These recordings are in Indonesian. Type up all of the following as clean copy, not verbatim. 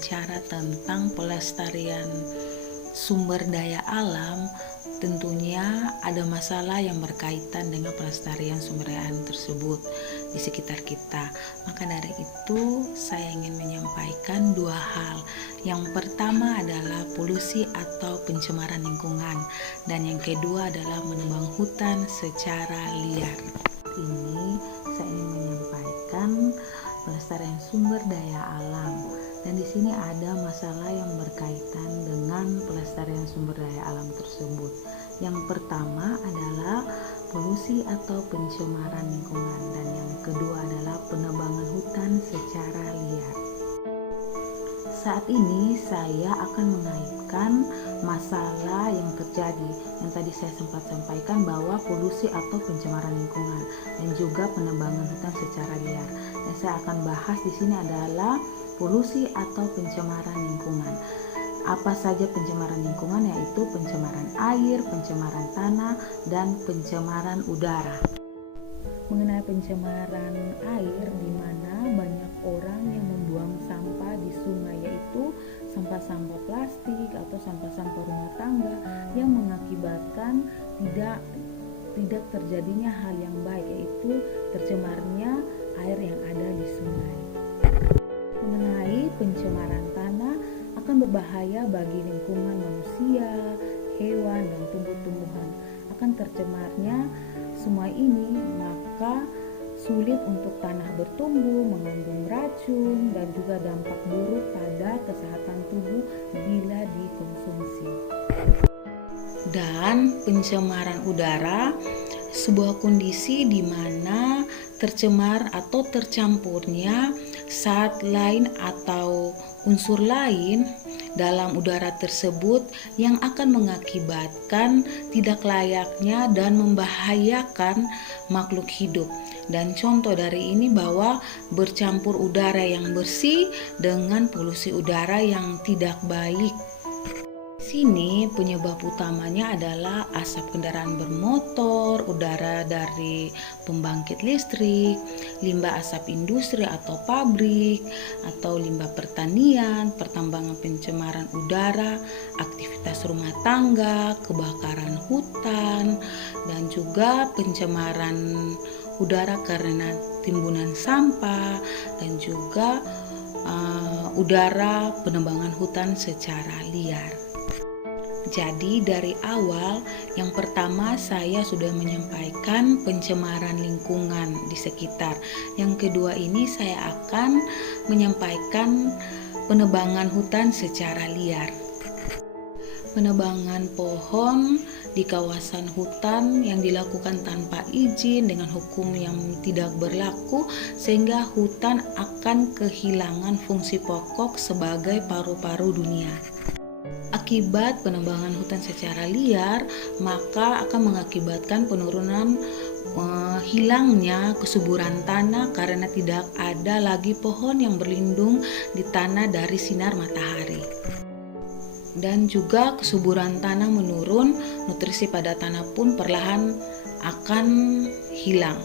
berbicara tentang pelestarian sumber daya alam, tentunya ada masalah yang berkaitan dengan pelestarian sumber daya alam tersebut di sekitar kita. Maka dari itu saya ingin menyampaikan dua hal. Yang pertama adalah polusi atau pencemaran lingkungan, dan yang kedua adalah menebang hutan secara liar. Ini saya ingin menyampaikan pelestarian sumber daya alam, dan di sini ada masalah yang berkaitan dengan pelestarian sumber daya alam tersebut. Yang pertama adalah polusi atau pencemaran lingkungan, dan yang kedua adalah penebangan hutan secara liar. Saat ini saya akan mengaitkan masalah yang terjadi yang tadi saya sempat sampaikan, bahwa polusi atau pencemaran lingkungan dan juga penebangan hutan secara liar. Dan saya akan bahas di sini adalah polusi atau pencemaran lingkungan. Apa saja pencemaran lingkungan? Yaitu pencemaran air, pencemaran tanah, dan pencemaran udara. Mengenai pencemaran air, di mana banyak orang yang membuang sampah di sungai, yaitu sampah-sampah plastik atau sampah-sampah rumah tangga yang mengakibatkan tidak terjadinya hal yang baik, yaitu tercemarnya air yang ada di sungai. Mengenai pencemaran tanah, akan berbahaya bagi lingkungan manusia, hewan, dan tumbuh-tumbuhan. Akan tercemarnya semua ini, maka sulit untuk tanah bertumbuh, mengandung racun, dan juga dampak buruk pada kesehatan tubuh bila dikonsumsi. Dan pencemaran udara, sebuah kondisi di mana tercemar atau tercampurnya zat lain atau unsur lain dalam udara tersebut yang akan mengakibatkan tidak layaknya dan membahayakan makhluk hidup. Dan contoh dari ini bahwa bercampur udara yang bersih dengan polusi udara yang tidak baik. Sini penyebab utamanya adalah asap kendaraan bermotor, udara dari pembangkit listrik, limbah asap industri atau pabrik, atau limbah pertanian, pertambangan, pencemaran udara, aktivitas rumah tangga, kebakaran hutan, dan juga pencemaran udara karena timbunan sampah, dan juga udara penebangan hutan secara liar. Jadi dari awal, yang pertama saya sudah menyampaikan pencemaran lingkungan di sekitar. Yang kedua ini saya akan menyampaikan penebangan hutan secara liar. Penebangan pohon di kawasan hutan yang dilakukan tanpa izin dengan hukum yang tidak berlaku, sehingga hutan akan kehilangan fungsi pokok sebagai paru-paru dunia. Akibat penebangan hutan secara liar, maka akan mengakibatkan penurunan hilangnya kesuburan tanah karena tidak ada lagi pohon yang berlindung di tanah dari sinar matahari. Dan juga kesuburan tanah menurun, nutrisi pada tanah pun perlahan akan hilang.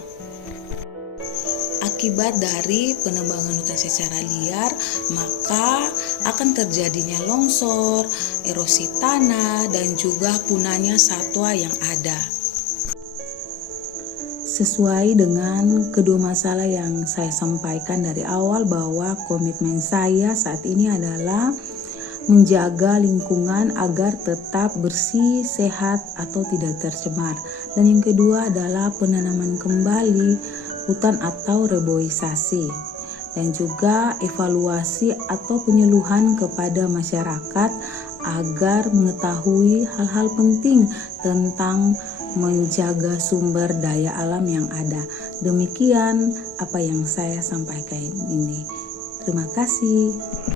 Akibat dari penebangan hutan secara liar, maka akan terjadinya longsor, erosi tanah, dan juga punahnya satwa yang ada. Sesuai dengan kedua masalah yang saya sampaikan dari awal, bahwa komitmen saya saat ini adalah menjaga lingkungan agar tetap bersih, sehat, atau tidak tercemar. Dan yang kedua adalah penanaman kembali hutan atau reboisasi, dan juga evaluasi atau penyuluhan kepada masyarakat agar mengetahui hal-hal penting tentang menjaga sumber daya alam yang ada. Demikian apa yang saya sampaikan ini. Terima kasih.